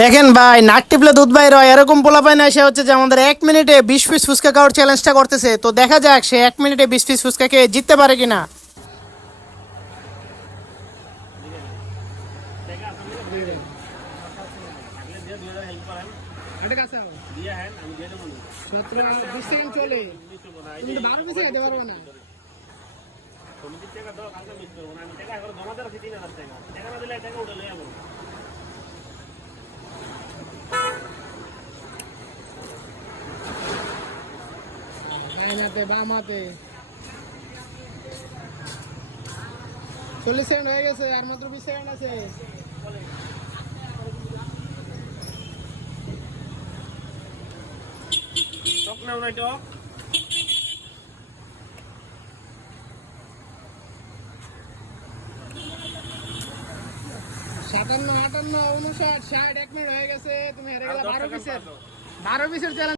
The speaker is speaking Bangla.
দেখেন ভাই, নাক টিপলে দুধ বাইর হয়, এরকম পোলাপাইন এসে হচ্ছে যে আমাদের 1 মিনিটে 20 পিস ফুচকা খাওয়ার চ্যালেঞ্জটা করতেছে। তো দেখা যাক সে 1 মিনিটে 20 পিস ফুচকা খেয়ে জিততে পারে কিনা। বামাতে 40 সেকেন্ড হয়ে গেছে, আর মাত্র 20 সেকেন্ড আছে। টক নাও নাই টক 57, 58, 59, 60, 1 মিনিট হয়ে গেছে। তুমি হেরে গেলে 12 পিসের চ্যালেঞ্জ।